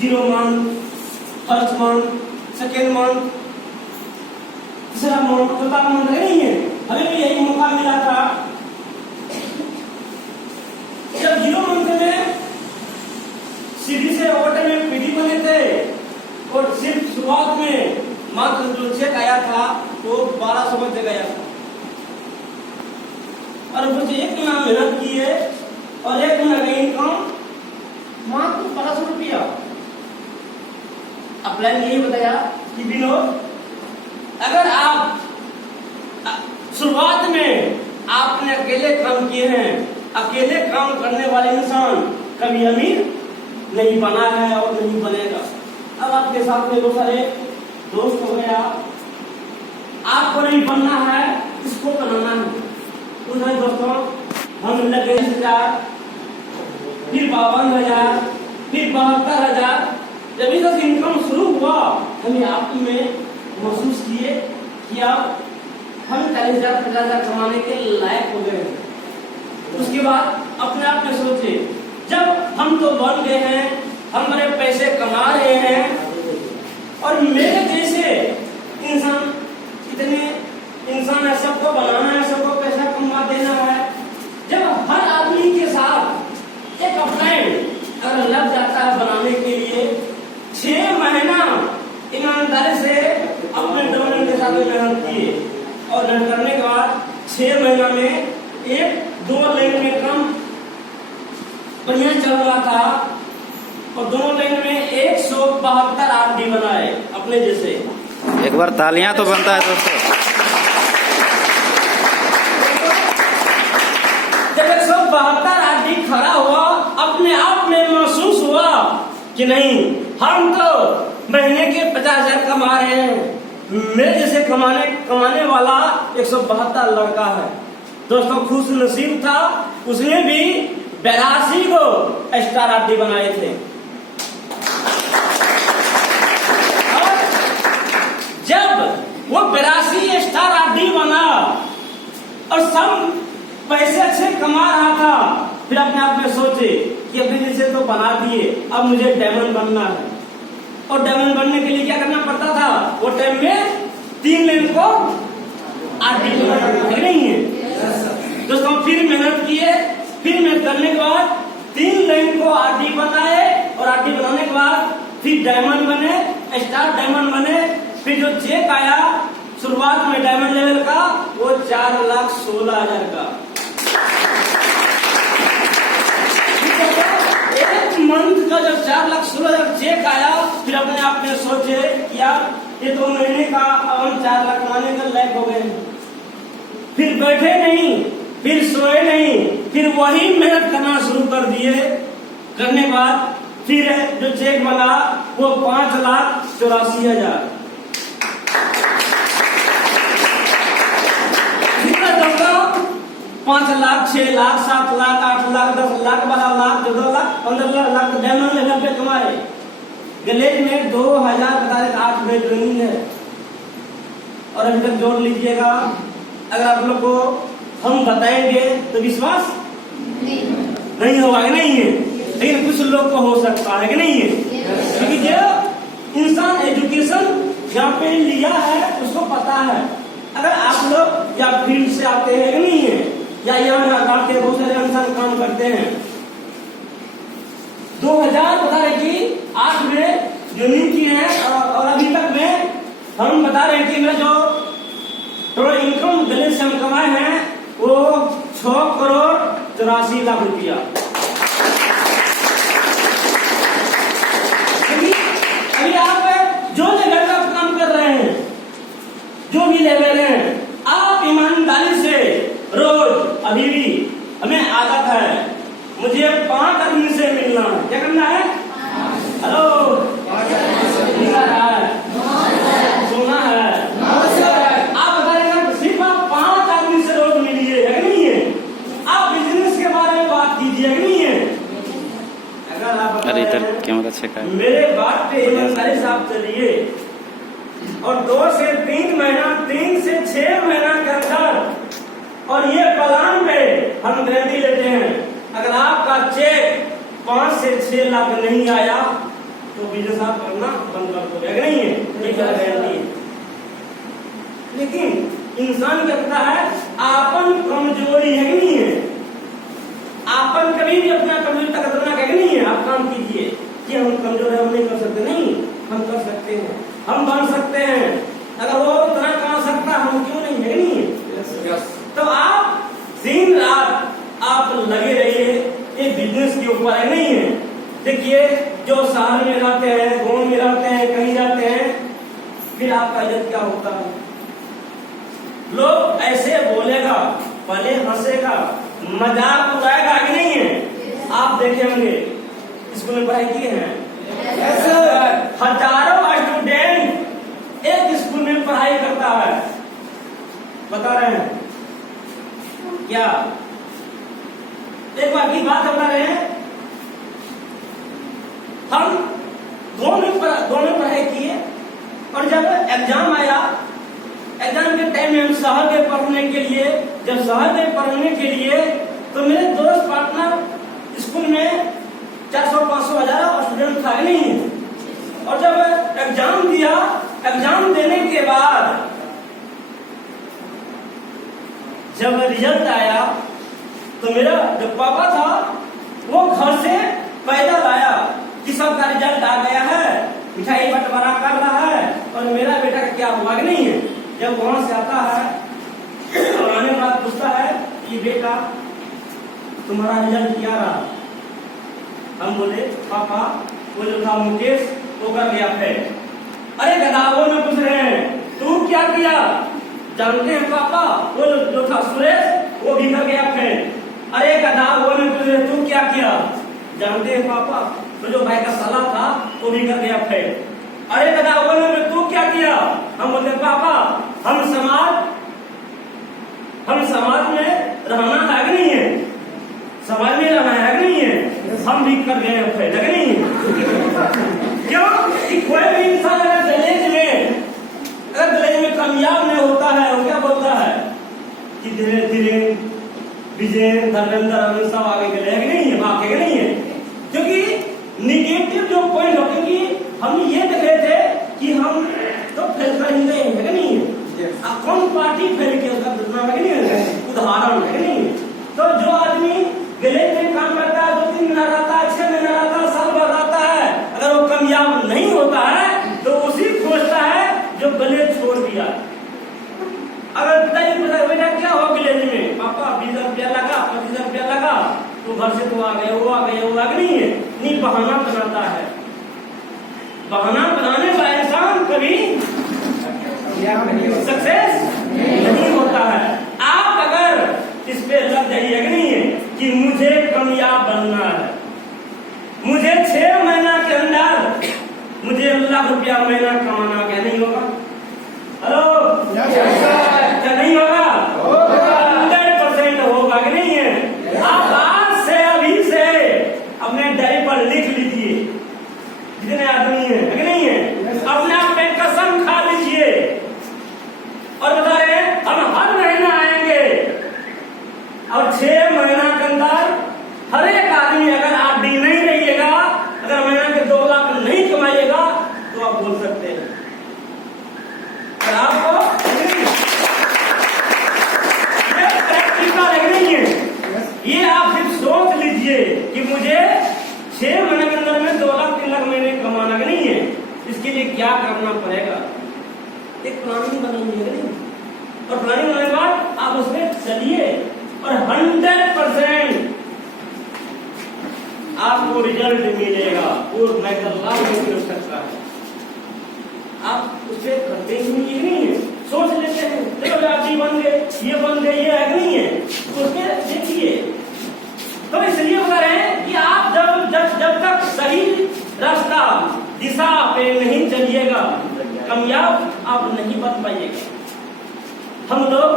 0 month, first month, second month, तीसरा month, चौथा month नहीं है। हमें भी यही मौका मिला था जब 0 मंथ में सीधी से ओवरटाइम में पीडी बने थे और सिर्फ शुरुआत में मात्र जो चेक आया था वो 1200 चेक आया था और मुझे 1 महीना मेहनत की है और 1 महीना का इनकम मात्र 1200 रुपया। अब प्लान यही बताया कि विनोद, अगर आप शुरुआत में आपने अकेले काम किए हैं, अकेले काम करने वाले इंसान कभी अमीर नहीं बना है और नहीं बनेगा। अब आपके साथ में बहुत सारे दोस्त हो गया, आपको नहीं बनना है, इसको बनाना है। उधर दोस्तों हम लगे 10,000, फिर 52,000, फिर 72,000। जब इधर इनकम शुरू हुआ हमें आप में महसूस किए कि अब हम 40,000 50,000 कमाने के लायक हो गए। उसके बाद अपने आप में सोचे, जब हम तो बन गए हैं, हम बड़े पैसे कमा रहे हैं और मेरे जैसे इंसान, इतने इंसान है, सबको बनाना है, सबको पैसा कमा देना है। जब हर आदमी के साथ एक प्लान अगर लग जाता है बनाने के लिए, 6 महीना ईमानदारी से अपने डोमेन के साथ मेहनत किए और मेहनत करने के बाद 6 महीना में 1-2 लाइन में कम बढ़िया चल रहा था और दोनों लाइन में 172 आरडी बनाए अपने जैसे। एक बार तालियां तो बनता है दोस्तों। जब 172 आरडी खड़ा हुआ, अपने आप में महसूस हुआ कि नहीं, हम तो महीने के 50,000 कमा रहे हैं, मेरे जैसे कमाने वाला 172 लड़का है। दोस्तों खुश नसीब था, उसने भी 82 को स्टार आरडी बनाए थे। और जब वो 82 स्टार आरडी बना और सब पैसे अच्छे कमा रहा था, फिर अपने आप में सोचे कि अपने जैसे तो बना दिए, अब मुझे डायमंड बनना है। और डायमंड बनने के लिए क्या करना पड़ता था? वो टाइम में 3 लाइन को आरडी बनाना नहीं है दोस्तों। फिर मेहनत किए, फिर मेहनत करने के बाद 3 लाइन को आरडी बनाए और आरडी बनाने के बाद फिर डायमंड बने, स्टार डायमंड बने। फिर जो चेक आया शुरुआत में डायमंड लेवल का, वो 4,16,000 का। एक मंथ का जब 4,16,000 चेक आया, फिर अपने आप में सोचे यार ये 2 महीने का हम 4 लाख कमाने का लायक हो गए। फिर बैठे नहीं, फिर सोए नहीं, फिर वही मेहनत करना शुरू कर दिए। करने के बाद फिर जो चेक बना वो 5,84,000। कितना? 5 लाख, 6 लाख, 7 लाख, 8 लाख, 10 लाख, 12 लाख, 14 लाख, 15 लाख डायमंड लेवल पे कमाए। गलेज में 2,008 में ट्रेनिंग है और अभी तक जोड़ लीजिएगा। अगर आप लोग को हम बताएंगे तो विश्वास नहीं होगा कि नहीं है, लेकिन कुछ लोग को हो सकता है कि नहीं है। क्योंकि जो इंसान एजुकेशन यहाँ पे लिया है उसको पता है। अगर आप लोग या फील्ड से आते हैं कि नहीं है, या यहाँ के बहुत सारे इंसान काम करते हैं, 2008 में ज्वाइनिंग की है और अभी तक में हम बता रहे हैं कि मेरा जो टोटल इनकम बैलेंस से हम कमाए हैं वो 6,84,00,000 रुपया। अभी आप जो लेवल का काम कर रहे हैं, जो भी लेवल है, आप ईमानदारी से रोज, अभी भी हमें आदत है मुझे 5 आदमी से मिलना है। क्या करना है? हेलो, सोना है, आप बताइएगा। सिर्फ आप 5 आदमी से रोज मिलिए, है नहीं है? आप बिजनेस के बारे में बात कीजिए, नहीं है? अगर आप मेरे बात पे ईमानदारी से आप चलिए और 2 से 3 महीना, 3 से 6 महीना के अंदर, और ये प्लान पे हम गारंटी लेते हैं, अगर आपका चेक 5 से 6 लाख नहीं आया तो बिजनेस आप करना बंद कर दोगे, अगर नहीं है ये गारंटी है। लेकिन इंसान क्या करता है, आपन कमजोरी है कि नहीं है, आपन कभी भी अपना कमजोरी तक करना है कि नहीं है। आप काम कीजिए कि हम कमजोर है, हम नहीं कर सकते, नहीं हम कर सकते हैं, हम बन सकते हैं। अगर वो इतना कमा सकता है हम क्यों नहीं है, नहीं है। तो आप दिन रात आप लगे रहिए ये बिजनेस के ऊपर है, नहीं है। देखिए जो शहर में रहते हैं, गांव में रहते हैं, कहीं जाते हैं, फिर आपका इज्जत क्या होता है, लोग ऐसे बोलेगा, पहले हंसेगा, मजाक उड़ाएगा कि नहीं है। आप देखे होंगे स्कूल में पढ़ाई किए हैं, हजारों स्टूडेंट एक स्कूल में पढ़ाई करता है, बता रहे हैं क्या, एक बार की बात बता रहे हैं। हम दो में पढ़ाई किए और जब एग्जाम आया, एग्जाम के टाइम में हम शहर में पढ़ने के लिए, जब शहर में पढ़ने के लिए तो मेरे दोस्त पार्टनर स्कूल में 400-500 हज़ार स्टूडेंट था नहीं। और जब एग्जाम दिया, एग्जाम देने के बाद जब रिजल्ट आया तो मेरा जो पापा था वो घर से पैदल आया कि सबका रिजल्ट आ गया है, मिठाई बंटवारा कर रहा है और मेरा बेटा का क्या हुआ कि नहीं है। जब वहां से आता है और आने के बाद पूछता है कि बेटा तुम्हारा रिजल्ट क्या रहा। हम बोले पापा वो जो था मुकेश वो कर गया फेल। अरे गधा वो में पूछ रहे हैं तू क्या किया, जानते हैं पापा वो जो था सुरेश वो भी कर गया फेल। अरे गधा वो में पूछ रहे तू क्या किया, जानते हैं पापा तो जो भाई का साला था वो भी कर गया फेल। अरे गधा वो में तू क्या किया, हम बोलते पापा हम समाज में रहना है कि नहीं है, समाज में रहना है कि नहीं है, हम भी कर गए फेल है कि नहीं है। क्यों कि कोई भी इंसान अगर दहेज में कामयाब नहीं होता है वो क्या बोलता है कि धीरे धीरे विजय धर्मेंद्र हम सब आगे के लिए नहीं है, भागे नहीं है। क्योंकि निगेटिव जो पॉइंट हो, क्योंकि हम ये देख रहे थे कि हम तो फेल करेंगे है कि नहीं है, कौन पार्टी फेल किया उसका है कि नहीं है, उदाहरण है कि नहीं। तो जो आदमी गलेज में काम करता है 2-3 महीना रहता है, 6 महीना रहता है, साल भर रहता है, अगर वो कामयाब नहीं होता है तो उसी खोजता है जो गलेज छोड़ दिया। अगर बेटा क्या हो गलेज में, पापा 20 रुपया लगा, 25 रुपया लगा, तो घर से तो आ गए, वो आ गए, वो आ गए नहीं है, नहीं बहाना बनाता है। बहाना बनाने वाला इंसान कभी सक्सेस नहीं होता है। आप अगर इस पे लग जाइए नहीं है कि मुझे कामयाब बनना है, मुझे 6 महीना के अंदर मुझे लाख रुपया महीना कमाना, क्या नहीं होगा? हेलो क्या नहीं होगा? 100% होगा कि नहीं है। आप आज से अभी से अपने डायरी पर लिख लीजिए जितने आदमी है कि नहीं है, अपने आप पे कसम खा लीजिए और बता रहे हैं हम हर महीना आएंगे और 6 महीना के अंदर हर एक आदमी, अगर आप डी नहीं रहिएगा, अगर महीना के 2 लाख नहीं कमाइएगा तो आप बोल सकते हैं। आपको प्रैक्टिकल नहीं है, ये आप सिर्फ सोच लीजिए कि मुझे 6 महीने के अंदर में 2 लाख 3 लाख महीने कमाना नहीं है, इसके लिए क्या करना पड़ेगा, एक प्लानिंग बनाइए नहीं, और प्लानिंग बनाने के बाद आप उसमें चलिए और 100% आपको रिजल्ट मिलेगा। और मैं लाभ नहीं हो सकता है, आप उसे करते ही नहीं है, सोच लेते हैं देखो आप जी बन गए, ये बन गए, ये है नहीं है, उसके देखिए। तो इसलिए बता रहे हैं कि आप जब तक सही रास्ता दिशा पे नहीं चलिएगा कामयाब आप नहीं बन पाइएगा। हम लोग